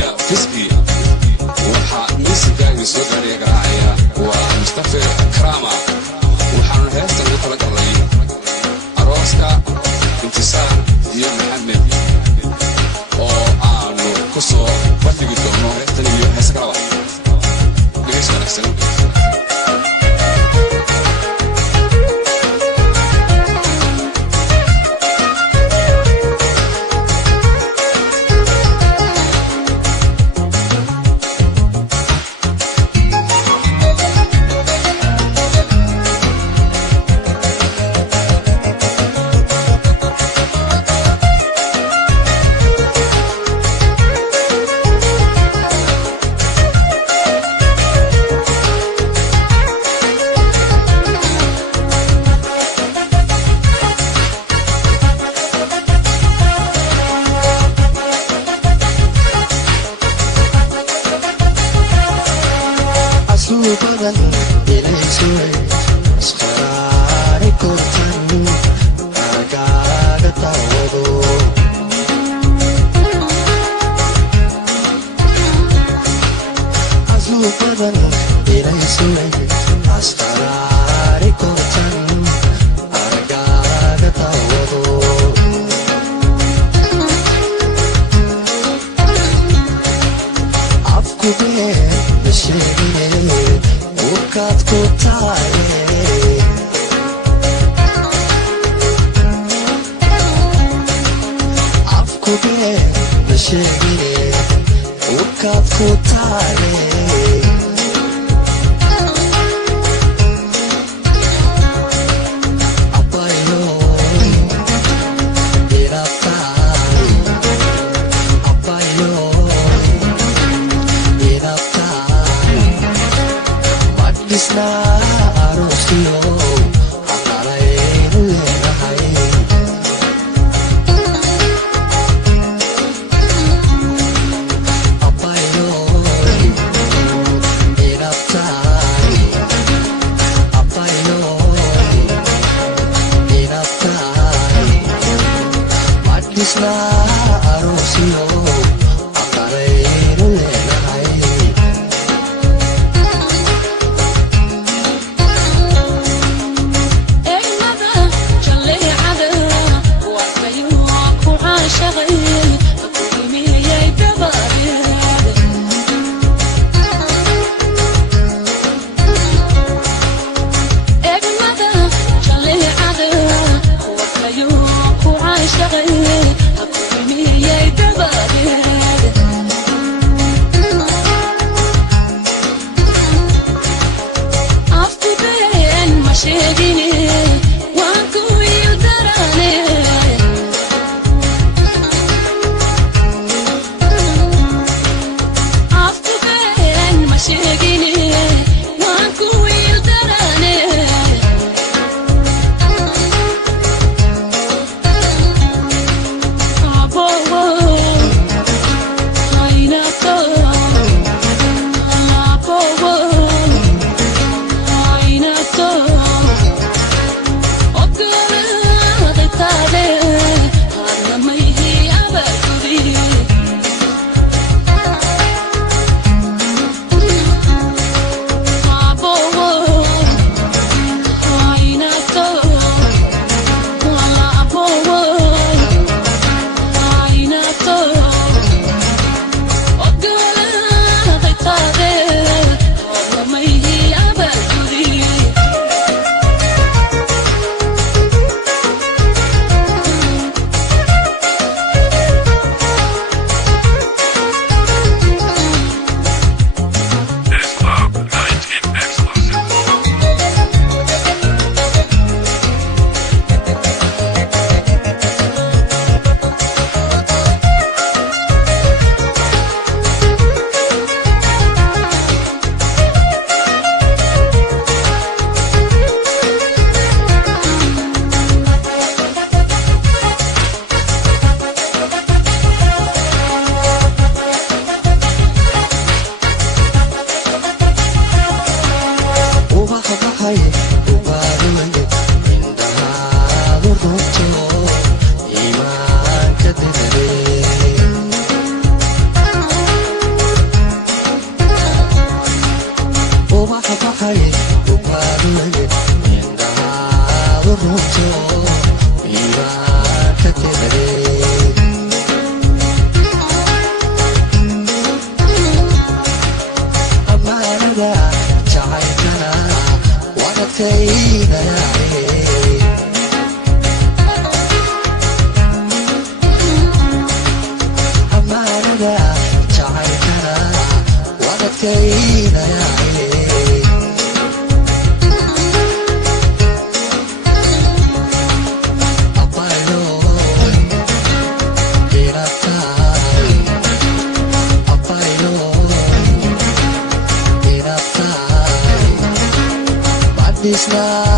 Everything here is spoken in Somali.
يا فسقي وحا ميسكا يسوق عليك راعية ومصطفى كرامة وحانو هيستا نطلق الله أروسكا انتصار يا محمد وآنو كسو بفقي دونو هيستا نيو هيسكا روا نغيش ونكسن badan ilaysuway isqaraari kortan agaaga tawado aslu badan ilaysuway isqaraari kortan agaaga tawado afkubee sheegine urkaad ku taale afkubee la sheegine urkaad ku taale abayo irabtaay abayo isna aroosiyo aqalaynu leedahay abayo inabtaay abayo inabtaay isna aroosiyo aqalaynu leedahay dhisnaa